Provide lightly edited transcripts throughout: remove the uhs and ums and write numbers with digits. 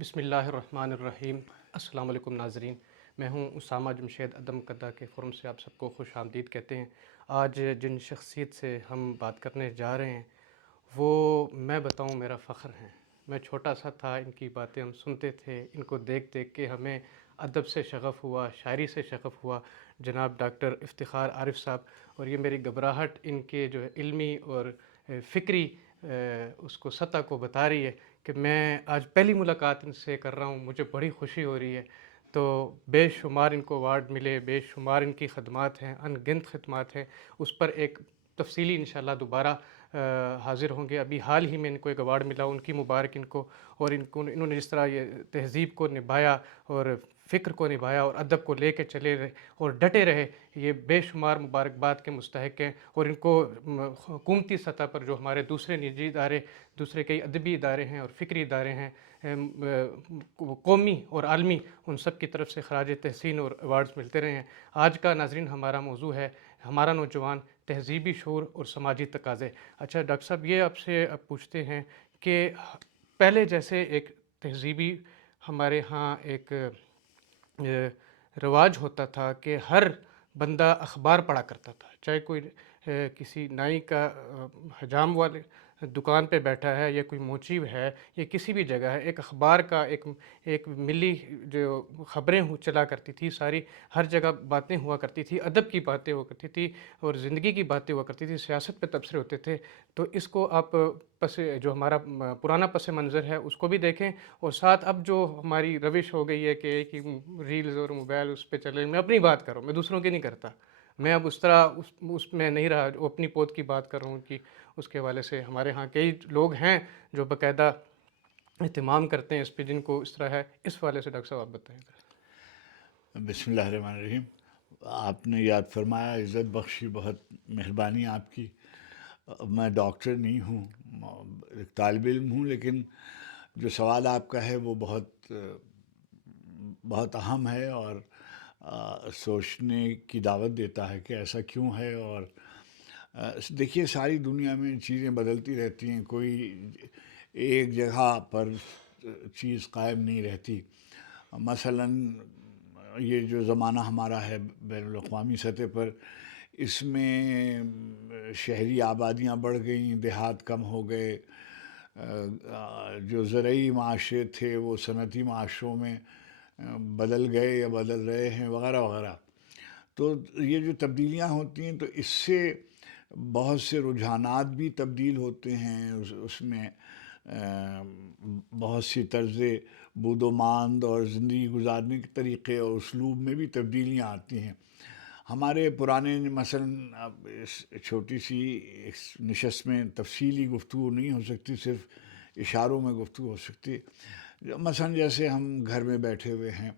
بسم اللہ الرحمن الرحیم۔ السلام علیکم ناظرین، میں ہوں اسامہ جمشید ادم کدہ کے فورم سے آپ سب کو خوش آمدید کہتے ہیں۔ آج جن شخصیت سے ہم بات کرنے جا رہے ہیں وہ میں بتاؤں میرا فخر ہیں۔ میں چھوٹا سا تھا، ان کی باتیں ہم سنتے تھے، ان کو دیکھ دیکھ کے ہمیں ادب سے شغف ہوا، شاعری سے شغف ہوا۔ جناب ڈاکٹر افتخار عارف صاحب، اور یہ میری گھبراہٹ ان کے جو ہے علمی اور فکری اس کو سطح کو بتا رہی ہے کہ میں آج پہلی ملاقات ان سے کر رہا ہوں، مجھے بڑی خوشی ہو رہی ہے۔ تو بے شمار ان کو ایوارڈ ملے، بے شمار ان کی خدمات ہیں، ان گنت خدمات ہیں، اس پر ایک تفصیلی انشاءاللہ دوبارہ حاضر ہوں گے۔ ابھی حال ہی میں ان کو ایک ایوارڈ ملا، ان کی مبارک ان کو، اور انہوں نے جس طرح یہ تہذیب کو نبھایا اور فکر کو نبھایا اور ادب کو لے کے چلے رہے اور ڈٹے رہے، یہ بے شمار مبارکباد کے مستحق ہیں۔ اور ان کو حکومتی سطح پر جو ہمارے دوسرے نجی ادارے، دوسرے کئی ادبی ادارے ہیں اور فکری ادارے ہیں قومی اور عالمی، ان سب کی طرف سے خراج تحسین اور ایوارڈز ملتے رہے ہیں۔ آج کا ناظرین ہمارا موضوع ہے ہمارا نوجوان، تہذیبی شعور اور سماجی تقاضے۔ اچھا ڈاکٹر صاحب، یہ آپ سے اب پوچھتے ہیں کہ پہلے جیسے ایک تہذیبی ہمارے ہاں ایک رواج ہوتا تھا کہ ہر بندہ اخبار پڑھا کرتا تھا، چاہے کوئی کسی نائی کا حجام والے دکان پہ بیٹھا ہے یا کوئی موچی ہے یا کسی بھی جگہ ہے، ایک اخبار کا ایک ملی جو خبریں چلا کرتی تھی، ساری ہر جگہ باتیں ہوا کرتی تھی، ادب کی باتیں ہوا کرتی تھی اور زندگی کی باتیں ہوا کرتی تھی، سیاست پہ تبصرے ہوتے تھے۔ تو اس کو آپ جو ہمارا پرانا پس منظر ہے اس کو بھی دیکھیں، اور ساتھ اب جو ہماری روش ہو گئی ہے کہ ایک ہی ریلز اور موبائل اس پہ چلے، میں اپنی بات کر رہا ہوں، میں دوسروں کی نہیں کرتا۔ میں اب اس طرح اس میں نہیں رہا، جو اپنی پوت کی بات کر رہا ہوں کہ اس کے حوالے سے ہمارے ہاں کئی لوگ ہیں جو باقاعدہ اہتمام کرتے ہیں اس پہ، جن کو اس طرح ہے۔ اس حوالے سے ڈاکٹر صاحب آپ بتائیں۔ بسم اللہ الرحمن الرحیم۔ آپ نے یاد فرمایا، عزت بخشی، بہت مہربانی آپ کی۔ میں ڈاکٹر نہیں ہوں، ایک طالب علم ہوں، لیکن جو سوال آپ کا ہے وہ بہت اہم ہے اور سوچنے کی دعوت دیتا ہے کہ ایسا کیوں ہے۔ اور دیکھیے، ساری دنیا میں چیزیں بدلتی رہتی ہیں، کوئی ایک جگہ پر چیز قائم نہیں رہتی۔ مثلاً یہ جو زمانہ ہمارا ہے بین الاقوامی سطح پر، اس میں شہری آبادیاں بڑھ گئیں، دیہات کم ہو گئے، جو زرعی معاشرے تھے وہ صنعتی معاشروں میں بدل گئے یا بدل رہے ہیں، وغیرہ وغیرہ۔ تو یہ جو تبدیلیاں ہوتی ہیں تو اس سے بہت سے رجحانات بھی تبدیل ہوتے ہیں، اس میں بہت سی طرز بود و ماند اور زندگی گزارنے کے طریقے اور اسلوب میں بھی تبدیلیاں آتی ہیں۔ ہمارے پرانے مثلاً اب اس چھوٹی سی اس نشست میں تفصیلی گفتگو نہیں ہو سکتی، صرف اشاروں میں گفتگو ہو سکتی۔ مثلاً جیسے ہم گھر میں بیٹھے ہوئے ہیں،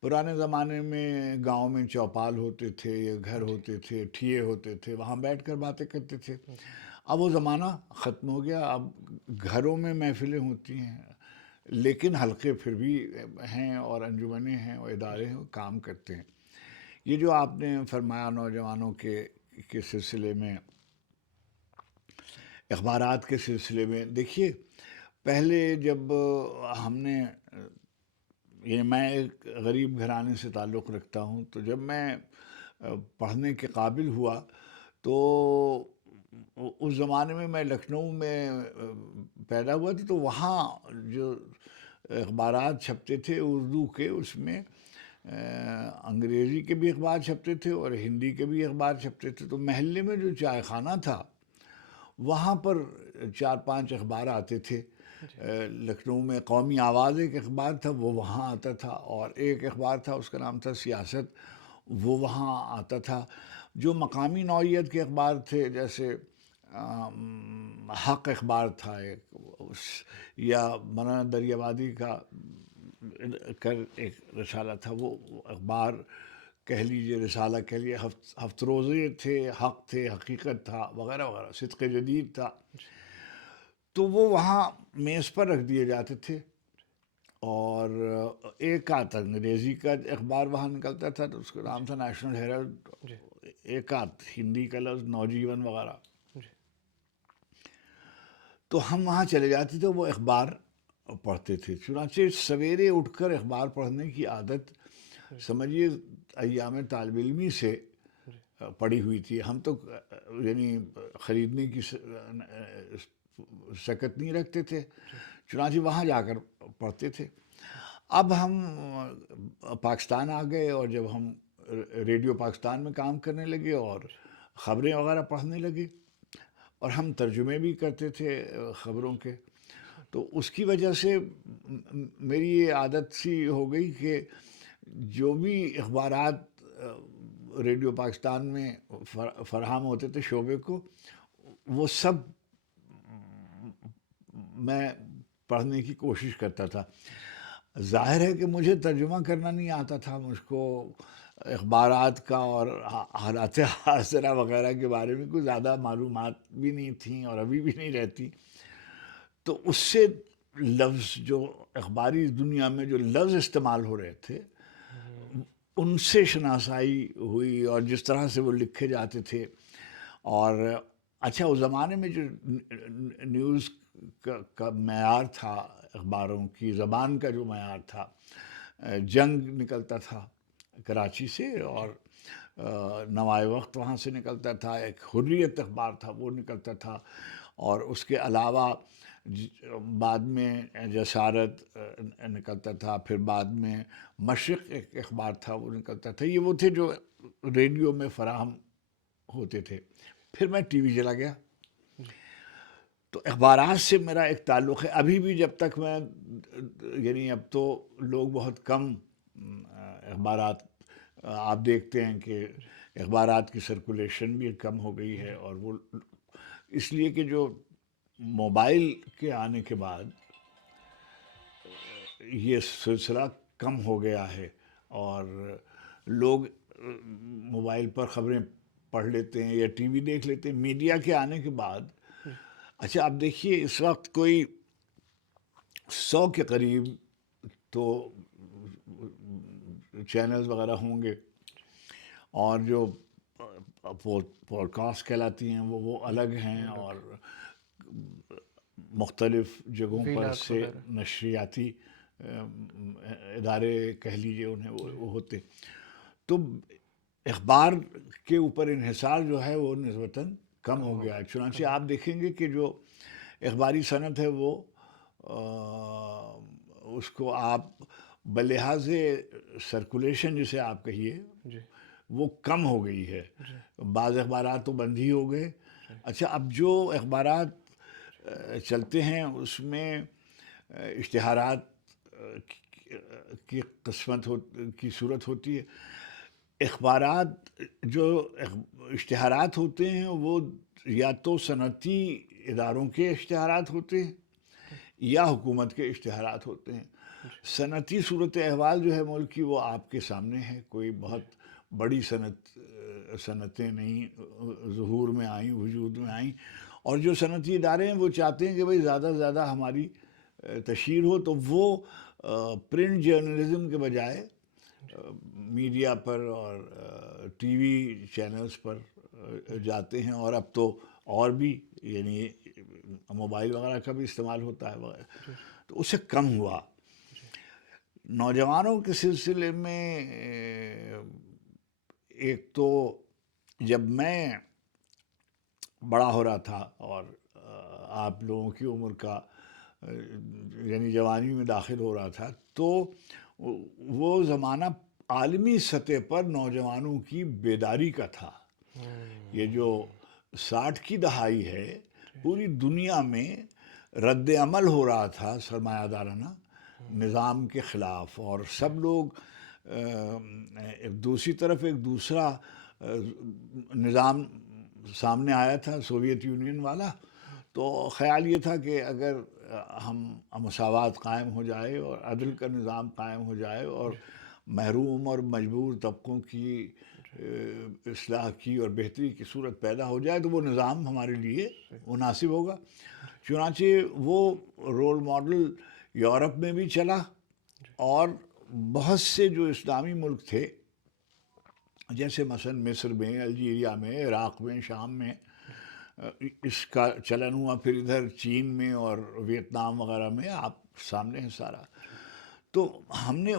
پرانے زمانے میں گاؤں میں چوپال ہوتے تھے یا گھر ہوتے تھے، ٹھیے ہوتے تھے، وہاں بیٹھ کر باتیں کرتے تھے۔ اب وہ زمانہ ختم ہو گیا، اب گھروں میں محفلیں ہوتی ہیں، لیکن حلقے پھر بھی ہیں اور انجمنیں ہیں اور ادارے ہیں، کام کرتے ہیں۔ یہ جو آپ نے فرمایا نوجوانوں کے سلسلے میں، اخبارات کے سلسلے میں، دیکھیے پہلے جب ہم نے، یہ میں ایک غریب گھرانے سے تعلق رکھتا ہوں، تو جب میں پڑھنے کے قابل ہوا تو اس زمانے میں لکھنؤ میں پیدا ہوا تھا، تو وہاں جو اخبارات چھپتے تھے اردو کے، اس میں انگریزی کے بھی اخبار چھپتے تھے اور ہندی کے بھی اخبار چھپتے تھے۔ تو محلے میں جو چائے خانہ تھا وہاں پر 4-5 اخبار آتے تھے۔ لکھنؤ میں قومی آواز ایک اخبار تھا، وہ وہاں آتا تھا، اور ایک اخبار تھا اس کا نام تھا سیاست، وہ وہاں آتا تھا۔ جو مقامی نوعیت کے اخبار تھے، جیسے حق اخبار تھا ایک، یا مولانا دریابادی کا ایک رسالہ تھا، وہ اخبار کہہ لیجیے، رسالہ کہہ لیجیے، ہفت روزے تھے، حق تھے، حقیقت تھا، وغیرہ وغیرہ، صدق جدید تھا۔ تو وہ وہاں میز پر رکھ دیے جاتے تھے، اور ایک آدھ انگریزی کا اخبار وہاں نکلتا تھا، تو اس کا نام تھا نیشنل ہیرالڈ، ایک آدھ ہندی کا لفظ نوجیون وغیرہ۔ تو ہم وہاں چلے جاتے تھے، وہ اخبار پڑھتے تھے. چنانچہ سویرے اٹھ کر اخبار پڑھنے کی عادت سمجھیے ایام طالب علمی سے جی پڑی ہوئی تھی. ہم تو یعنی خریدنے کی سکت نہیں رکھتے تھے، جی چنانچہ وہاں جا کر پڑھتے تھے. اب ہم پاکستان آ گئے، اور جب ہم ریڈیو پاکستان میں کام کرنے لگے اور خبریں وغیرہ پڑھنے لگے، اور ہم ترجمے بھی کرتے تھے خبروں کے، تو اس کی وجہ سے میری یہ عادت سی ہو گئی کہ جو بھی اخبارات ریڈیو پاکستان میں فراہم ہوتے تھے شعبے کو، وہ سب میں پڑھنے کی کوشش کرتا تھا. ظاہر ہے کہ مجھے ترجمہ کرنا نہیں آتا تھا، مجھ کو اخبارات کا اور حالات حاضرہ وغیرہ کے بارے میں کوئی زیادہ معلومات بھی نہیں تھیں، اور ابھی بھی نہیں رہتی. تو اس سے لفظ جو اخباری دنیا میں جو لفظ استعمال ہو رہے تھے ان سے شناسائی ہوئی، اور جس طرح سے وہ لکھے جاتے تھے. اور اچھا، اس زمانے میں جو نیوز کا معیار تھا، اخباروں کی زبان کا جو معیار تھا، جنگ نکلتا تھا کراچی سے، اور نوائے وقت وہاں سے نکلتا تھا، ایک حریت اخبار تھا وہ نکلتا تھا، اور اس کے علاوہ بعد میں جسارت نکلتا تھا، پھر بعد میں مشرق ایک اخبار تھا وہ نکلتا تھا. یہ وہ تھے جو ریڈیو میں فراہم ہوتے تھے. پھر میں ٹی وی چلا گیا، جی تو اخبارات سے میرا ایک تعلق ہے ابھی بھی. جب تک میں یعنی اب تو لوگ بہت کم اخبارات، آپ دیکھتے ہیں کہ اخبارات کی سرکولیشن بھی کم ہو گئی ہے، اور وہ اس لیے کہ جو موبائل کے آنے کے بعد یہ سلسلہ کم ہو گیا ہے، اور لوگ موبائل پر خبریں پڑھ لیتے ہیں یا ٹی وی دیکھ لیتے ہیں. میڈیا کے آنے کے بعد، اچھا آپ دیکھیے اس وقت کوئی 100 کے قریب تو چینلز وغیرہ ہوں گے، اور جو پوڈ کاسٹ کہلاتی ہیں وہ الگ ہیں، اور مختلف جگہوں پر ویلاگ سے وغیرہ. نشریاتی ادارے کہہ لیجیے انہیں، وہ ہوتے. تو اخبار کے اوپر انحصار جو ہے وہ نسبتاً کم ہو گیا ہے. چنانچہ آپ دیکھیں گے کہ جو اخباری صنعت ہے وہ اس کو آپ بلحاظ سرکولیشن جسے آپ کہیے، جی وہ کم ہو گئی ہے. جی بعض اخبارات تو بند ہی ہو گئے. جی اچھا، اب جو اخبارات چلتے ہیں اس میں اشتہارات کی قسمت کی صورت ہوتی ہے. اخبارات جو اشتہارات ہوتے ہیں وہ یا تو صنعتی اداروں کے اشتہارات ہوتے ہیں یا حکومت کے اشتہارات ہوتے ہیں. صنعتی صورت احوال جو ہے ملک کی وہ آپ کے سامنے ہے. کوئی بہت بڑی صنعتیں نہیں ظہور میں آئیں، وجود میں آئیں، اور جو صنعتی ادارے ہیں وہ چاہتے ہیں کہ بھئی زیادہ سے زیادہ ہماری تشہیر ہو، تو وہ پرنٹ جرنلزم کے بجائے میڈیا پر اور ٹی وی چینلز پر جاتے ہیں. اور اب تو اور بھی یعنی موبائل وغیرہ کا بھی استعمال ہوتا ہے، تو اسے کم ہوا. نوجوانوں کے سلسلے میں ایک تو جب میں بڑا ہو رہا تھا اور آپ لوگوں کی عمر کا یعنی جوانی میں داخل ہو رہا تھا، تو وہ زمانہ عالمی سطح پر نوجوانوں کی بیداری کا تھا. یہ جو 60 کی دہائی ہے، پوری دنیا میں رد عمل ہو رہا تھا سرمایہ دارانہ نظام کے خلاف، اور سب لوگ دوسری طرف ایک دوسرا نظام سامنے آیا تھا، سوویت یونین والا. تو خیال یہ تھا کہ اگر ہم مساوات قائم ہو جائے اور عدل کا نظام قائم ہو جائے اور محروم اور مجبور طبقوں کی اصلاح کی اور بہتری کی صورت پیدا ہو جائے تو وہ نظام ہمارے لیے مناسب ہوگا. چنانچہ وہ رول ماڈل یورپ میں بھی چلا، اور بہت سے جو اسلامی ملک تھے جیسے مثلا مصر میں، الجیریا میں، عراق میں، شام میں اس کا چلن ہوا. پھر ادھر چین میں اور ویتنام وغیرہ میں آپ سامنے ہے سارا. تو ہم نے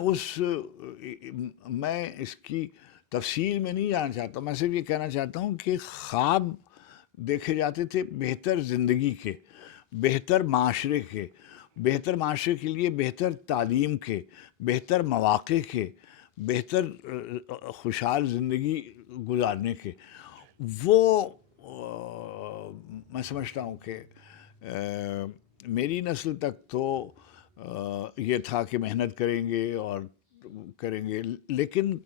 میں اس کی تفصیل میں نہیں جانا چاہتا، میں صرف یہ کہنا چاہتا ہوں کہ خواب دیکھے جاتے تھے بہتر زندگی کے، بہتر معاشرے کے، بہتر معاشرے کے لیے بہتر تعلیم کے، بہتر مواقع کے، بہتر خوشحال زندگی گزارنے کے. وہ میں سمجھتا ہوں کہ میری نسل تک تو یہ تھا کہ محنت کریں گے اور کریں گے، لیکن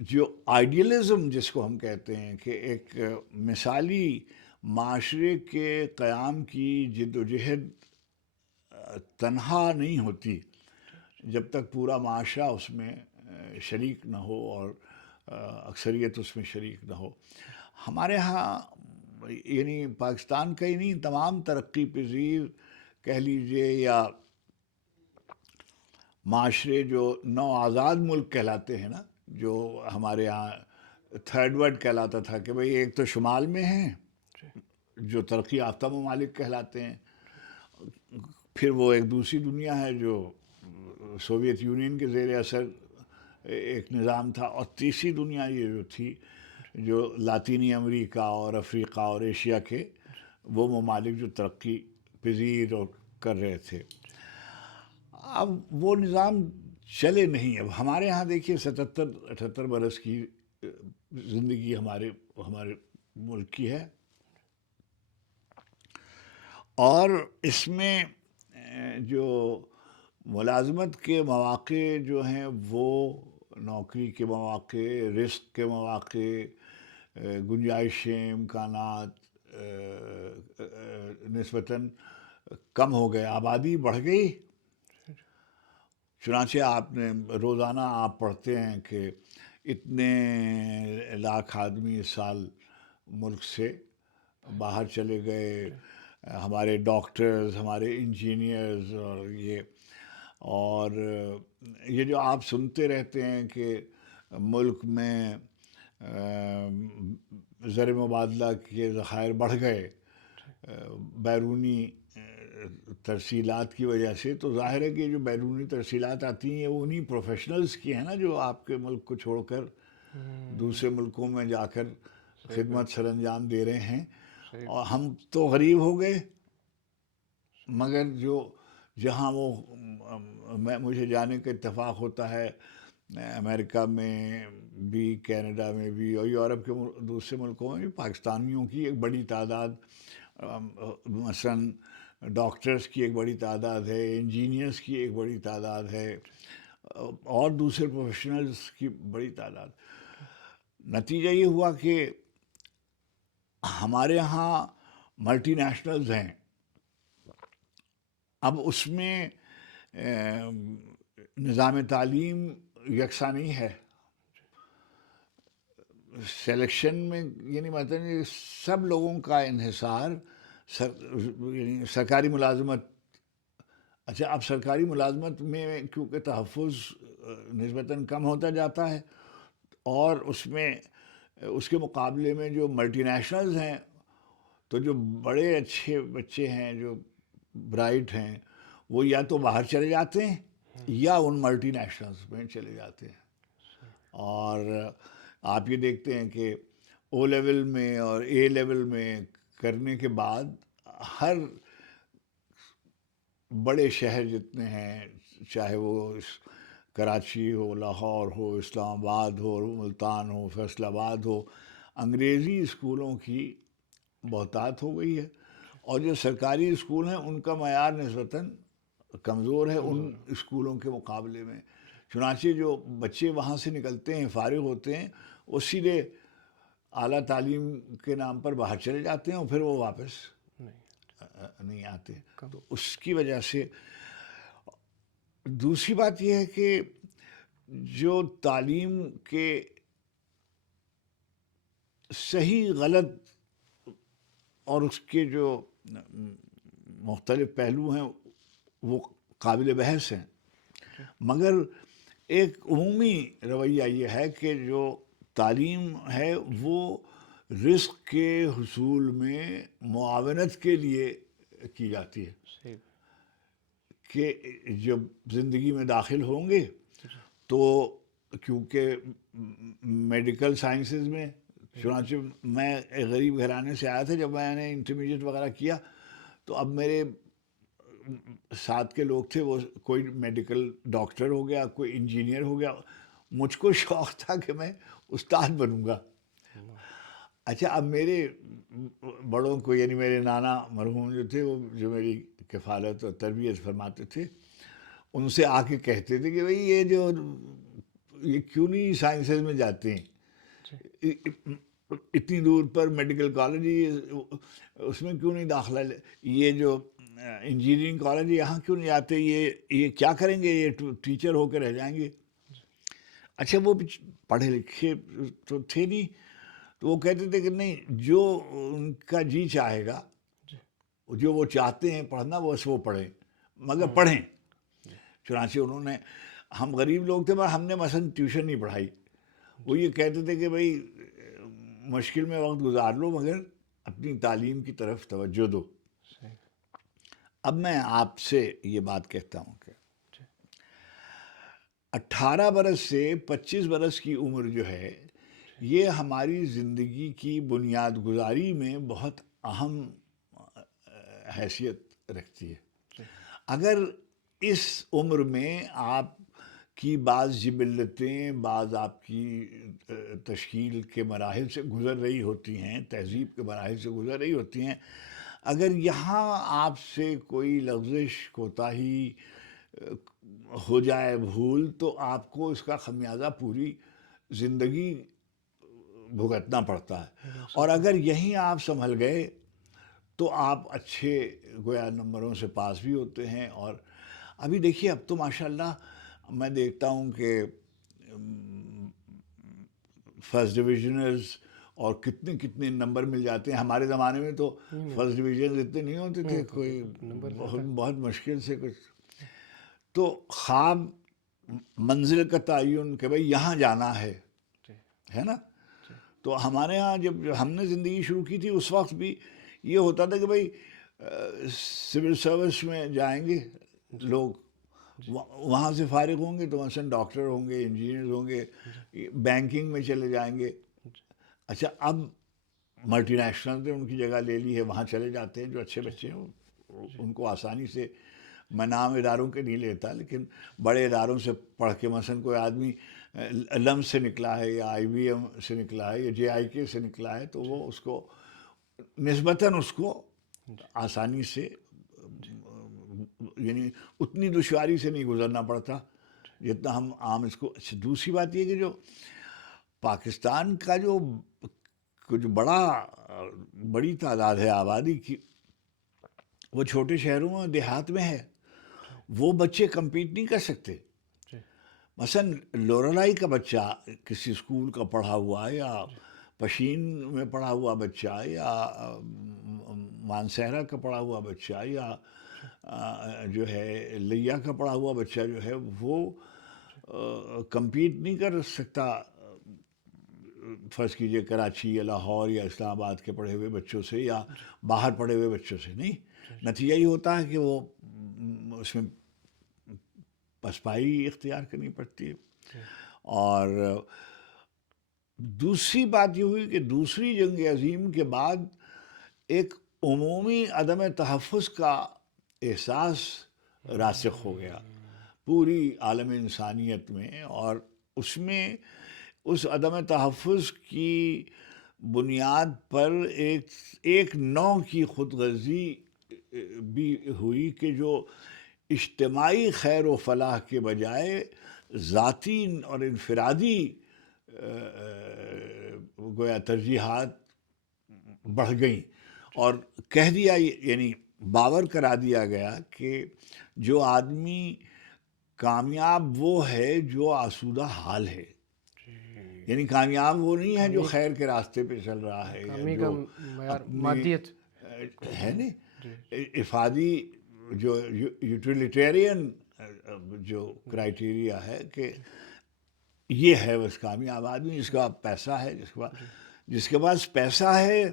جو آئیڈیلزم جس کو ہم کہتے ہیں کہ ایک مثالی معاشرے کے قیام کی جد و جہد تنہا نہیں ہوتی جب تک پورا معاشرہ اس میں شریک نہ ہو اور اکثریت اس میں شریک نہ ہو. ہمارے ہاں یعنی پاکستان کا ہی نہیں، تمام ترقی پذیر کہہ لیجئے یا معاشرے جو نو آزاد ملک کہلاتے ہیں نا، جو ہمارے ہاں تھرڈ ورلڈ کہلاتا تھا کہ بھئی ایک تو شمال میں ہیں جو ترقی یافتہ ممالک کہلاتے ہیں، پھر وہ ایک دوسری دنیا ہے جو سوویت یونین کے زیر اثر ایک نظام تھا، اور تیسری دنیا یہ جو تھی جو لاطینی امریکہ اور افریقہ اور ایشیا کے وہ ممالک جو ترقی پذیر اور کر رہے تھے. اب وہ نظام چلے نہیں. اب ہمارے ہاں دیکھیے 77-78 برس کی زندگی ہمارے ملک کی ہے، اور اس میں جو ملازمت کے مواقع جو ہیں، وہ نوکری کے مواقع، رزق کے مواقع، گنجائشیں، امکانات نسبتاً کم ہو گئے، آبادی بڑھ گئی. چنانچہ آپ نے روزانہ آپ پڑھتے ہیں کہ اتنے لاکھ آدمی اس سال ملک سے باہر چلے گئے، ہمارے ڈاکٹرز، ہمارے انجینئرز، اور یہ جو آپ سنتے رہتے ہیں کہ ملک میں زر مبادلہ کے ذخائر بڑھ گئے بیرونی ترسیلات کی وجہ سے، تو ظاہر ہے کہ جو بیرونی ترسیلات آتی ہیں وہ انہی پروفیشنلز کی ہیں نا، جو آپ کے ملک کو چھوڑ کر دوسرے ملکوں میں جا کر خدمت سر انجام دے رہے ہیں. اور ہم تو غریب ہو گئے، مگر جہاں مجھے جانے کا اتفاق ہوتا ہے امریکہ میں بھی، کینیڈا میں بھی، اور یورپ کے دوسرے ملکوں میں بھی پاکستانیوں کی ایک بڑی تعداد، مثلاً ڈاکٹرز کی ایک بڑی تعداد ہے، انجینئرز کی ایک بڑی تعداد ہے، اور دوسرے پروفیشنلز کی بڑی تعداد. نتیجہ یہ ہوا کہ ہمارے ہاں ملٹی نیشنلز ہیں. اب اس میں نظام تعلیم یکساں نہیں ہے. سلیکشن میں یعنی مثلاً سب لوگوں کا انحصار یعنی سرکاری ملازمت. اچھا، اب سرکاری ملازمت میں کیونکہ تحفظ نسبتاً کم ہوتا جاتا ہے، اور اس کے مقابلے میں جو ملٹی نیشنلز ہیں، تو جو بڑے اچھے بچے ہیں، جو برائٹ ہیں، وہ یا تو باہر چلے جاتے ہیں یا ان ملٹی نیشنلز میں چلے جاتے ہیں. اور آپ یہ دیکھتے ہیں کہ او لیول میں اور اے لیول میں کرنے کے بعد ہر بڑے شہر جتنے ہیں، چاہے وہ کراچی ہو، لاہور ہو، اسلام آباد ہو، ملتان ہو، فیصل آباد ہو، انگریزی اسکولوں کی بہتات ہو گئی ہے. اور جو سرکاری اسکول ہیں ان کا معیار نسبتاً کمزور ہے ان اسکولوں کے مقابلے میں. چنانچہ جو بچے وہاں سے نکلتے ہیں، فارغ ہوتے ہیں، وہ سیدھے اعلیٰ تعلیم کے نام پر باہر چلے جاتے ہیں، اور پھر وہ واپس نہیں آتے. تو اس کی وجہ سے دوسری بات یہ ہے کہ جو تعلیم کے صحیح غلط اور اس کے جو مختلف پہلو ہیں وہ قابل بحث ہیں، مگر ایک عمومی رویہ یہ ہے کہ جو تعلیم ہے وہ رزق کے حصول میں معاونت کے لیے کی جاتی ہے. کہ جب زندگی میں داخل ہوں گے تو کیونکہ میڈیکل سائنسز میں، چنانچہ میں ایک غریب گھرانے سے آیا تھا، جب میں نے انٹرمیڈیٹ وغیرہ کیا تو اب میرے ساتھ کے لوگ تھے، وہ کوئی میڈیکل ڈاکٹر ہو گیا، کوئی انجینئر ہو گیا. مجھ کو شوق تھا کہ میں استاد بنوں گا. اچھا، اب میرے بڑوں کو، یعنی میرے نانا مرحوم جو تھے، وہ جو میری کفالت اور تربیت فرماتے تھے، ان سے آ کے کہتے تھے کہ بھئی یہ کیوں نہیں سائنسز میں جاتے ہیں، اتنی دور پر میڈیکل کالج، اس میں کیوں نہیں داخلہ یہ جو انجینئرنگ کالج یہاں کیوں نہیں آتے، یہ کیا کریں گے، یہ ٹیچر ہو کے رہ جائیں گے. اچھا، وہ پڑھے لکھے تو تھے نہیں، تو وہ کہتے تھے کہ نہیں، جو ان کا جی چاہے گا، جو وہ چاہتے ہیں پڑھنا، بس وہ پڑھیں، مگر پڑھیں. چنانچہ انہوں نے، ہم غریب لوگ تھے، ہم نے مثلا ٹیوشن نہیں پڑھائی. وہ یہ کہتے تھے کہ بھئی مشکل میں وقت گزار لو، مگر اپنی تعلیم کی طرف توجہ دو. اب میں آپ سے یہ بات کہتا ہوں کہ 18 برس سے 25 برس کی عمر جو ہے، یہ ہماری زندگی کی بنیاد گزاری میں بہت اہم حیثیت رکھتی ہے. اگر اس عمر میں آپ کی بعض جبلتیں، بعض آپ کی تشکیل کے مراحل سے گزر رہی ہوتی ہیں، تہذیب کے مراحل سے گزر رہی ہوتی ہیں، اگر یہاں آپ سے کوئی لغزش، کوتاہی ہو جائے، بھول، تو آپ کو اس کا خمیازہ پوری زندگی بھگتنا پڑتا ہے. اور اگر یہیں آپ سنبھل گئے تو آپ اچھے گویا نمبروں سے پاس بھی ہوتے ہیں. اور ابھی دیکھیے، اب تو ماشاءاللہ میں دیکھتا ہوں کہ فرسٹ ڈویژنرز اور کتنے نمبر مل جاتے ہیں. ہمارے زمانے میں تو فرسٹ ڈویژن اتنے نہیں ہوتے تھے، کوئی بہت مشکل سے کچھ. تو خواب، منزل کا تعین کہ بھئی یہاں جانا ہے نا. تو ہمارے ہاں جب ہم نے زندگی شروع کی تھی، اس وقت بھی یہ ہوتا تھا کہ بھئی سول سروس میں جائیں گے لوگ، وہاں سے فارغ ہوں گے تو مثلا ڈاکٹر ہوں گے، انجینئر ہوں گے، بینکنگ میں چلے جائیں گے. اچھا، اب ملٹی نیشنل نے ان کی جگہ لے لی ہے، وہاں چلے جاتے ہیں جو اچھے بچے ہیں، ان کو آسانی سے. میں نام اداروں کے نہیں لیتا، لیکن بڑے اداروں سے پڑھ کے مثلا کوئی آدمی لم سے نکلا ہے، یا آئی بی ایم سے نکلا ہے، یا جے آئی کے سے نکلا ہے، تو وہ اس کو نسبتاً اس کو آسانی سے، یعنی اتنی دشواری سے نہیں گزرنا پڑتا جتنا ہم عام اس کو. اچھا، دوسری بات یہ کہ جو پاکستان کا جو کچھ بڑی تعداد ہے آبادی کی، وہ چھوٹے شہروں میں، دیہات میں ہے. وہ بچے کمپیٹ نہیں کر سکتے. مثلا لورالائی کا بچہ کسی اسکول کا پڑھا ہوا، یا پشین میں پڑھا ہوا بچہ، یا مانسہرہ کا پڑھا ہوا بچہ، یا جو ہے لیا کا پڑھا ہوا بچہ جو ہے، وہ کمپیٹ نہیں کر سکتا فرض کیجئے کراچی یا لاہور یا اسلام آباد کے پڑھے ہوئے بچوں سے، یا باہر پڑھے ہوئے بچوں سے. نہیں، نتیجہ یہ ہوتا ہے کہ وہ اس میں پسپائی اختیار کرنی پڑتی ہے. اور دوسری بات یہ ہوئی کہ دوسری جنگ عظیم کے بعد ایک عمومی عدم تحفظ کا احساس راسخ ہو گیا پوری عالم انسانیت میں. اور اس میں اس عدم تحفظ کی بنیاد پر ایک نوع کی خود غرضی بھی ہوئی کہ جو اجتماعی خیر و فلاح کے بجائے ذاتی اور انفرادی گویا ترجیحات بڑھ گئیں. اور کہہ دیا، یعنی باور کرا دیا گیا کہ جو آدمی کامیاب وہ ہے جو آسودہ حال ہے. یعنی کامیاب وہ نہیں ہے جو خیر کے راستے پہ چل رہا ہے، یا جو مادیت ہے نا افادی، جو یوٹیلیٹیرین جو کرائیٹیریا ہے کہ یہ ہے بس کامیاب آدمی، جس کا پیسہ ہے، جس کے پاس پیسہ ہے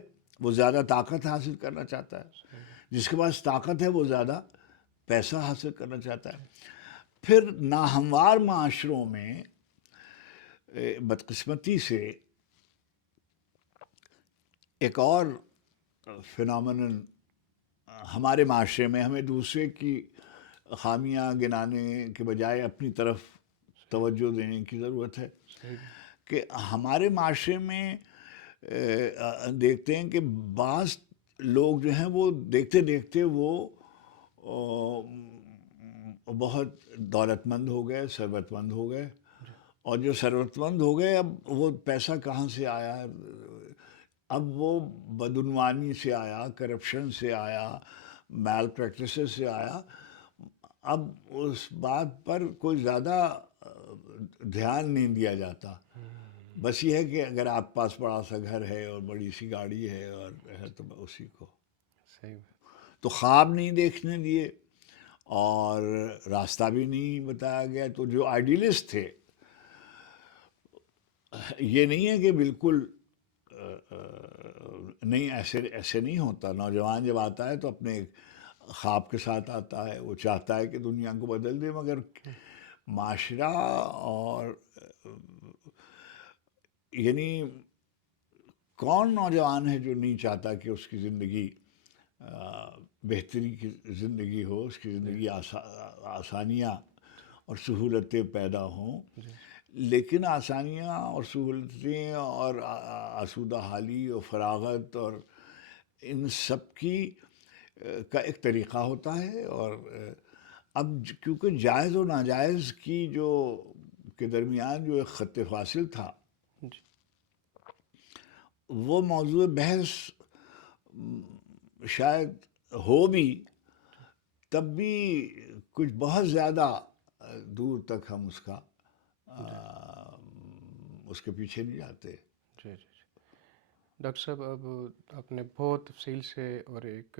وہ زیادہ طاقت حاصل کرنا چاہتا ہے، جس کے پاس طاقت ہے وہ زیادہ پیسہ حاصل کرنا چاہتا ہے. پھر ناہموار معاشروں میں بدقسمتی سے ایک اور فنامنن ہمارے معاشرے میں ہمیں دوسرے کی خامیاں گنانے کے بجائے اپنی طرف توجہ دینے کی ضرورت ہے. صحیح. کہ ہمارے معاشرے میں دیکھتے ہیں کہ بعض لوگ جو ہیں وہ دیکھتے دیکھتے وہ بہت دولت مند ہو گئے، ثروت مند ہو گئے. جی. اور جو ثروت مند ہو گئے، اب وہ پیسہ کہاں سے آیا؟ اب وہ بدعنوانی سے آیا، کرپشن سے آیا، میل پریکٹسز سے آیا. اب اس بات پر کوئی زیادہ دھیان نہیں دیا جاتا. بس یہ ہے کہ اگر آپ پاس بڑا سا گھر ہے اور بڑی سی گاڑی ہے اور ہے تو اسی کو صحیح. تو خواب نہیں دیکھنے دیے اور راستہ بھی نہیں بتایا گیا. تو جو آئیڈیلسٹ تھے، یہ نہیں ہے کہ بالکل نہیں، ایسے نہیں ہوتا. نوجوان جب آتا ہے تو اپنے خواب کے ساتھ آتا ہے، وہ چاہتا ہے کہ دنیا کو بدل دے، مگر معاشرہ اور یعنی کون نوجوان ہے جو نہیں چاہتا کہ اس کی زندگی بہتری کی زندگی ہو، اس کی زندگی آسانیاں اور سہولتیں پیدا ہوں. جی. لیکن آسانیاں اور سہولتیں اور آسودہ حالی اور فراغت اور ان سب کی کا ایک طریقہ ہوتا ہے. اور اب کیونکہ جائز و ناجائز کی کے درمیان جو ایک خط فاصل تھا، جی. وہ موضوع بحث شاید ہو بھی، تب بھی کچھ بہت زیادہ دور تک ہم اس کے پیچھے نہیں جاتے. جی. جی. جی. ڈاکٹر صاحب، اب آپ نے بہت تفصیل سے اور ایک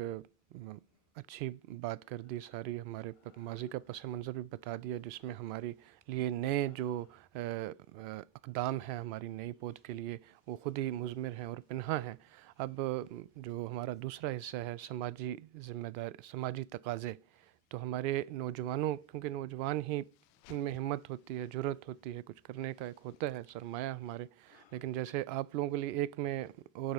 اچھی بات کر دی، ساری ہمارے ماضی کا پس منظر بھی بتا دیا، جس میں ہماری لیے نئے جو اقدام ہیں ہماری نئی پود کے لیے، وہ خود ہی مضمر ہیں اور پنہاں ہیں. اب جو ہمارا دوسرا حصہ ہے سماجی ذمہ دار، سماجی تقاضے، تو ہمارے نوجوانوں، کیونکہ نوجوان ہی ان میں ہمت ہوتی ہے، جرأت ہوتی ہے، کچھ کرنے کا ایک ہوتا ہے سرمایہ ہمارے. لیکن جیسے آپ لوگوں کے لیے ایک میں اور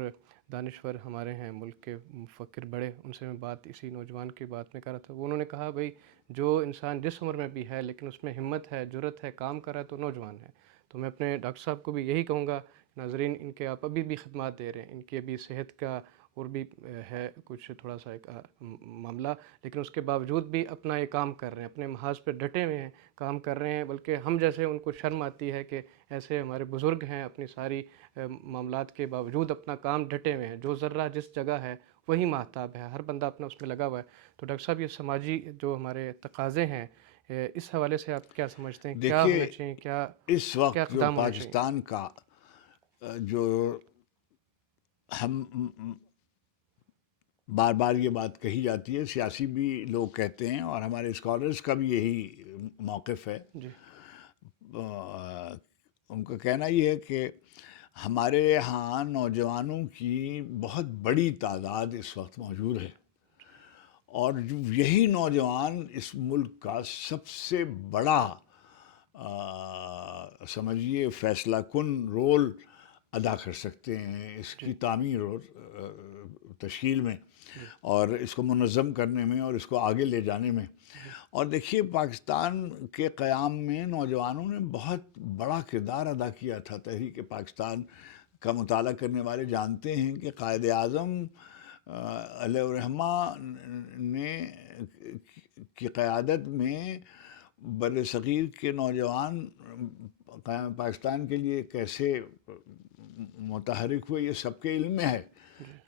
دانشور ہمارے ہیں ملک کے مفکر بڑے، ان سے میں بات اسی نوجوان کی بات میں کر رہا تھا. وہ انہوں نے کہا بھائی جو انسان جس عمر میں بھی ہے لیکن اس میں ہمت ہے، جرأت ہے، کام کر رہا ہے، تو نوجوان ہے. تو میں اپنے ڈاکٹر صاحب کو بھی یہی کہوں گا، ناظرین ان کے آپ ابھی بھی خدمات دے رہے ہیں، ان کی ابھی صحت کا اور بھی ہے کچھ تھوڑا سا ایک معاملہ، لیکن اس کے باوجود بھی اپنا یہ کام کر رہے ہیں، اپنے محاذ پہ ڈٹے ہوئے ہیں، کام کر رہے ہیں. بلکہ ہم جیسے ان کو شرم آتی ہے کہ ایسے ہمارے بزرگ ہیں اپنی ساری معاملات کے باوجود اپنا کام ڈٹے ہوئے ہیں. جو ذرہ جس جگہ ہے وہی ماہتاب ہے، ہر بندہ اپنا اس میں لگا ہوا ہے. تو ڈاکٹر صاحب، یہ سماجی جو ہمارے تقاضے ہیں، اس حوالے سے آپ کیا سمجھتے ہیں؟ کیا دیکھیے، ہونا چاہیے؟ کیا اس کیا وقت جو اقدام ہونے چاہیے؟ پاکستان کا جو ہم بار بار یہ بات کہی جاتی ہے، سیاسی بھی لوگ کہتے ہیں اور ہمارے اسکالرز کا بھی یہی موقف ہے. جی. ان کا کہنا یہ ہے کہ ہمارے یہاں نوجوانوں کی بہت بڑی تعداد اس وقت موجود ہے، اور یہی نوجوان اس ملک کا سب سے بڑا سمجھیے فیصلہ کن رول ادا کر سکتے ہیں اس کی تعمیر اور تشکیل میں، اور اس کو منظم کرنے میں، اور اس کو آگے لے جانے میں. اور دیکھیے، پاکستان کے قیام میں نوجوانوں نے بہت بڑا کردار ادا کیا تھا. تحریک پاکستان کا مطالعہ کرنے والے جانتے ہیں کہ قائد اعظم علیہ الرحمہ نے کی قیادت میں بر صغیر کے نوجوان قیام پاکستان کے لیے کیسے متحرک ہوئے، یہ سب کے علم میں ہے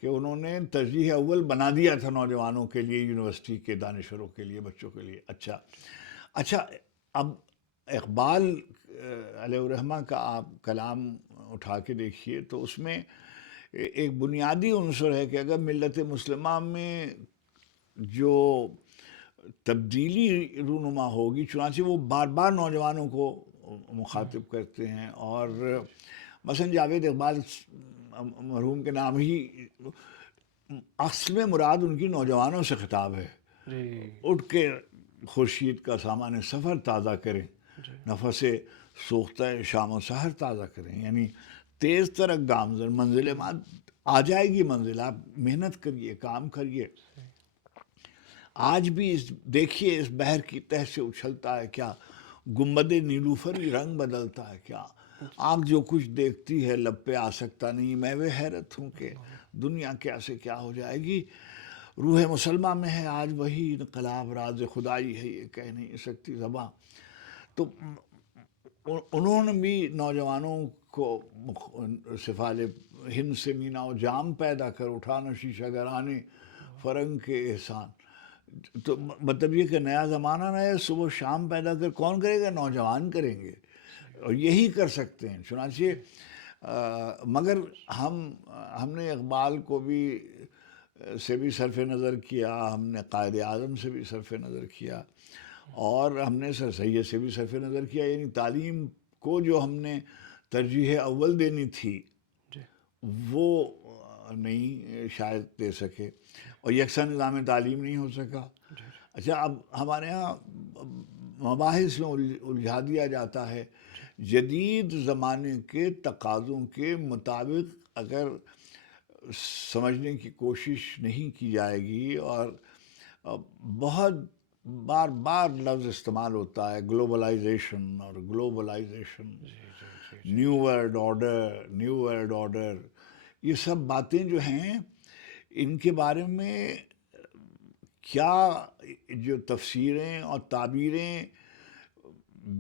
کہ انہوں نے ترجیح اول بنا دیا تھا نوجوانوں کے لیے، یونیورسٹی کے دانشوروں کے لیے، بچوں کے لیے. اچھا، اب اقبال علیہ الرحمہ کا آپ کلام اٹھا کے دیکھیے تو اس میں ایک بنیادی عنصر ہے کہ اگر ملت مسلمہ میں جو تبدیلی رونما ہوگی، چنانچہ وہ بار بار نوجوانوں کو مخاطب کرتے ہیں. اور مثلا جاوید اقبال مرحوم کے نام ہی اصل میں مراد ان کی نوجوانوں سے خطاب ہے. جی اٹھ کے خورشید کا سامان سفر تازہ کریں، جی نفس سوختہ شام و سحر تازہ کریں، یعنی تیز ترک گامزن منزل ہوں، ما آ جائے گی منزل، آپ محنت کریے، کام کریے۔ صحیح آج بھی دیکھیے اس بحر کی تہ سے اچھلتا ہے کیا، گنبد نیلوفری رنگ بدلتا ہے کیا، آنکھ جو کچھ دیکھتی ہے لب پہ آ سکتا نہیں، میں وہ حیرت ہوں کہ دنیا کیسے کیا ہو جائے گی۔ روح مسلمہ میں ہے آج وہی انقلاب، راز خدائی ہے یہ کہہ نہیں سکتی زباں۔ تو انہوں نے بھی نوجوانوں کو سفال ہند سے مینا و جام پیدا کر اٹھانا شیشہ گرانے فرنگ کے احسان، تو مطلب یہ کہ نیا زمانہ نیا صبح و شام پیدا کر کون کرے گا؟ نوجوان کریں گے، صحیح اور یہی کر سکتے ہیں۔ چنانچہ مگر ہم نے اقبال کو بھی سے بھی صرف نظر کیا، ہم نے قائد اعظم سے بھی صرف نظر کیا، اور ہم نے سر سید سے بھی صرف نظر کیا، یعنی تعلیم کو جو ہم نے ترجیح اول دینی تھی جی وہ نہیں شاید دے سکے، اور یکساں نظام تعلیم نہیں ہو سکا۔ جی جی اچھا، اب ہمارے ہاں مباحث میں الجھا دیا جاتا ہے، جی جدید زمانے کے تقاضوں کے مطابق اگر سمجھنے کی کوشش نہیں کی جائے گی، اور بہت بار بار لفظ استعمال ہوتا ہے گلوبلائزیشن اور گلوبلائزیشن، جی جی جی جی new world order, new world order, یہ سب باتیں جو ہیں ان کے بارے میں کیا جو تفسیریں اور تعبیریں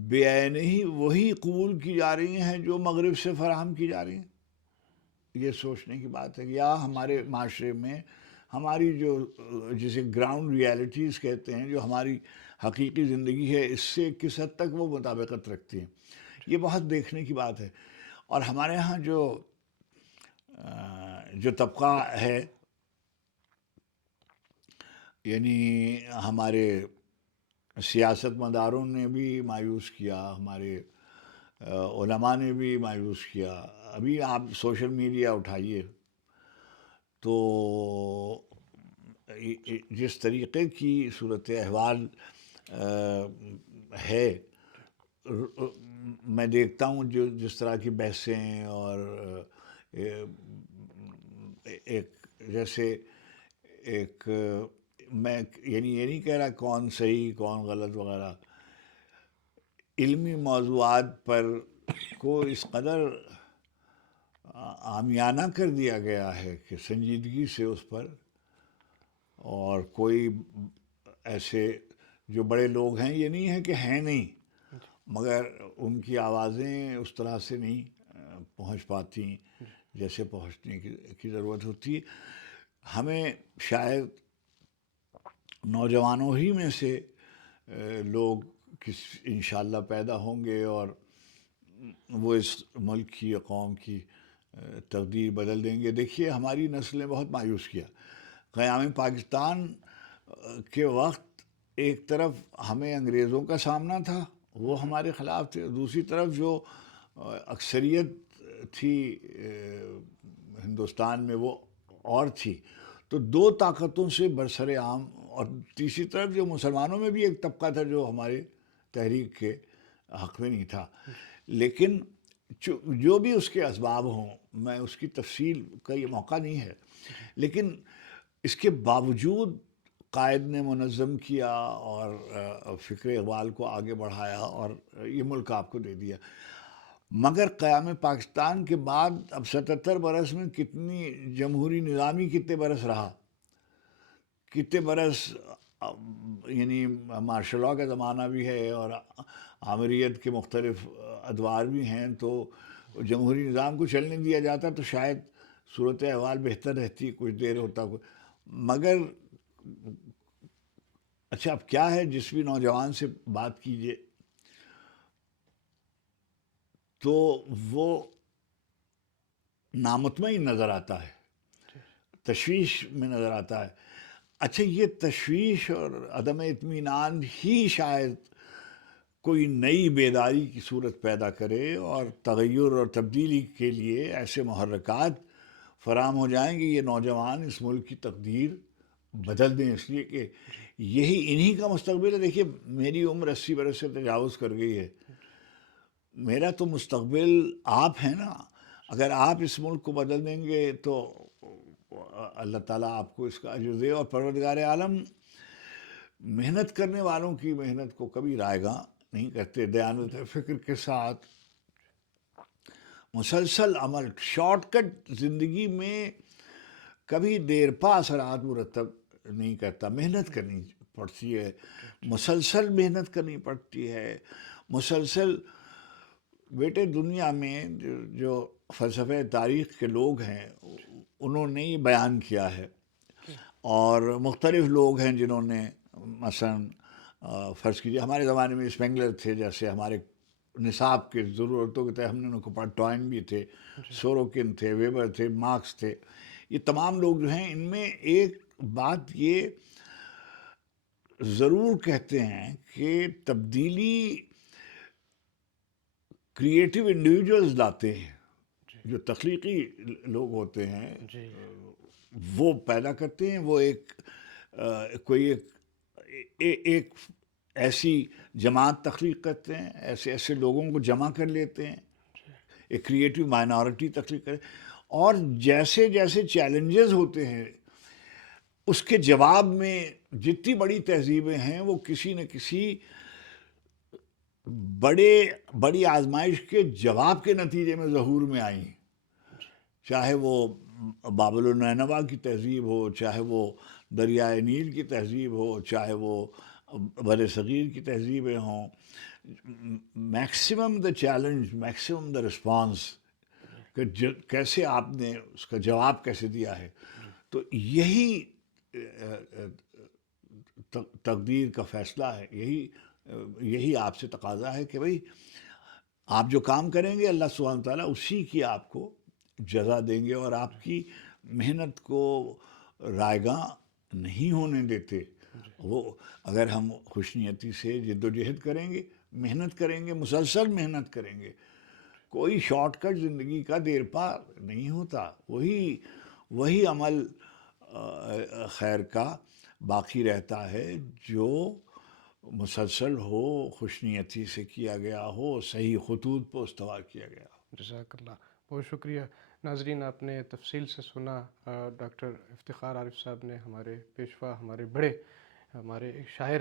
بے عینی ہی وہی قبول کی جا رہی ہیں جو مغرب سے فراہم کی جا رہی ہیں؟ یہ سوچنے کی بات ہے، یا ہمارے صحیح معاشرے میں ہماری جو جسے گراؤنڈ ریالٹیز کہتے ہیں، جو ہماری حقیقی زندگی ہے، اس سے کس حد تک وہ مطابقت رکھتی ہیں، یہ بہت دیکھنے کی بات ہے۔ اور ہمارے ہاں جو طبقہ ہے، یعنی ہمارے سیاست مداروں نے بھی مایوس کیا، ہمارے علماء نے بھی مایوس کیا۔ ابھی آپ سوشل میڈیا اٹھائیے تو جس طریقے کی صورت احوال ہے، میں دیکھتا ہوں جس طرح کی بحثیں، اور ایک جیسے ایک میں یعنی یہ نہیں کہہ رہا کون صحیح کون غلط وغیرہ، علمی موضوعات پر کو اس قدر عامیانہ کر دیا گیا ہے کہ سنجیدگی سے اس پر، اور کوئی ایسے جو بڑے لوگ ہیں، یہ نہیں ہے کہ ہیں نہیں، جی مگر ان کی آوازیں اس طرح سے نہیں پہنچ پاتی جی جیسے پہنچنے کی ضرورت ہوتی ہے۔ ہمیں شاید نوجوانوں ہی میں سے لوگ انشاءاللہ پیدا ہوں گے، اور وہ اس ملک کی یا قوم کی تقدیر بدل دیں گے۔ دیکھیے، ہماری نسل نے بہت مایوس کیا قیام پاکستان کے وقت۔ ایک طرف ہمیں انگریزوں کا سامنا تھا، وہ ہمارے خلاف تھے، دوسری طرف جو اکثریت تھی ہندوستان میں وہ اور تھی، تو دو طاقتوں سے برسر عام، اور تیسری طرف جو مسلمانوں میں بھی ایک طبقہ تھا جو ہمارے تحریک کے حق میں نہیں تھا۔ جی لیکن جو بھی اس کے اسباب ہوں، میں اس کی تفصیل کا یہ موقع نہیں ہے، جی لیکن اس کے باوجود قائد نے منظم کیا، اور فکر اقبال کو آگے بڑھایا، اور یہ ملک آپ کو دے دیا۔ مگر قیام پاکستان کے بعد اب 77 برس میں کتنی جمہوری نظامی کتنے برس رہا، کتنے برس یعنی مارشل لاء کا زمانہ بھی ہے، اور آمریت کے مختلف ادوار بھی ہیں، تو جمہوری نظام کو چلنے دیا جاتا تو شاید صورت احوال بہتر رہتی، کچھ دیر ہوتا۔ مگر اچھا، اب کیا ہے، جس بھی نوجوان سے بات کیجیے تو وہ نامطمئن نظر آتا ہے، جی تشویش میں نظر آتا ہے۔ اچھا، یہ تشویش اور عدم اطمینان ہی شاید کوئی نئی بیداری کی صورت پیدا کرے، اور جی تغیر اور تبدیلی کے لیے ایسے محرکات فراہم ہو جائیں کہ یہ نوجوان اس ملک کی تقدیر بدل دیں، اس لیے کہ جی یہی انہی کا مستقبل ہے. دیکھیے میری عمر 80 برس سے تجاوز کر گئی ہے. میرا تو مستقبل آپ ہیں نا. اگر آپ اس ملک کو بدل دیں گے تو اللہ تعالیٰ آپ کو اس کا اجر دے. اور پروردگار عالم محنت کرنے والوں کی محنت کو کبھی رائیگاں نہیں کرتے. دیانت فکر کے ساتھ مسلسل عمل، شارٹ کٹ زندگی میں کبھی دیر پا اثرات مرتب نہیں کرتا. محنت کرنی پڑتی ہے، مسلسل محنت کرنی پڑتی ہے. مسلسل بیٹے دنیا میں جو فلسفہ تاریخ کے لوگ ہیں انہوں نے یہ بیان کیا ہے، اور مختلف لوگ ہیں جنہوں نے مثلا فرض کیجیے ہمارے زمانے میں اسپینگلر تھے، جیسے ہمارے نصاب کے ضرورتوں کے تحت ہم نے ان کو پڑھا. ٹوائن بھی تھے، سوروکن تھے، ویبر تھے، مارکس تھے. یہ تمام لوگ جو ہیں ان میں ایک بات یہ ضرور کہتے ہیں کہ تبدیلی کریٹیو انڈیویجولز لاتے ہیں. جو تخلیقی لوگ ہوتے ہیں جی وہ پیدا کرتے ہیں. وہ کوئی ایک ایسی جماعت تخلیق کرتے ہیں، ایسے لوگوں کو جمع کر لیتے ہیں، ایک کریٹیو مائنورٹی تخلیق کرتے ہیں. اور جیسے جیسے چیلنجز ہوتے ہیں اس کے جواب میں جتنی بڑی تہذیبیں ہیں وہ کسی نہ کسی بڑی آزمائش کے جواب کے نتیجے میں ظہور میں آئیں. چاہے وہ بابل النینوا کی تہذیب ہو، چاہے وہ دریائے نیل کی تہذیب ہو، چاہے وہ بر صغیر کی تہذیبیں ہوں. Maximum the challenge, maximum the response, کہ کیسے آپ نے اس کا جواب کیسے دیا ہے. تو یہی تقدیر کا فیصلہ ہے. یہی آپ سے تقاضا ہے کہ بھئی آپ جو کام کریں گے اللہ سبحانہ تعالیٰ اسی کی آپ کو جزا دیں گے، اور آپ کی محنت کو رائیگاں نہیں ہونے دیتے. وہ اگر ہم خوش نیتی سے جد و جہد کریں گے، محنت کریں گے، مسلسل محنت کریں گے، کوئی شارٹ کٹ زندگی کا دیر پا نہیں ہوتا. وہی عمل خیر کا باقی رہتا ہے جو مسلسل ہو، خوش نیتی سے کیا گیا ہو، صحیح خطوط پہ استوار کیا گیا ہو. جزاک اللہ، بہت شکریہ. ناظرین آپ نے تفصیل سے سنا. ڈاکٹر افتخار عارف صاحب نے، ہمارے پیشوا، ہمارے بڑے، ہمارے ایک شاعر.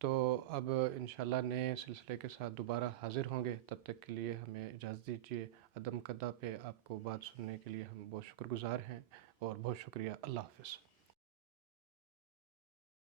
تو اب انشاءاللہ نئے سلسلے کے ساتھ دوبارہ حاضر ہوں گے. تب تک کے لیے ہمیں اجازت دیجیے. عدم قدہ پہ آپ کو بات سننے کے لیے ہم بہت شکر گزار ہیں، اور بہت شکریہ. اللہ حافظ.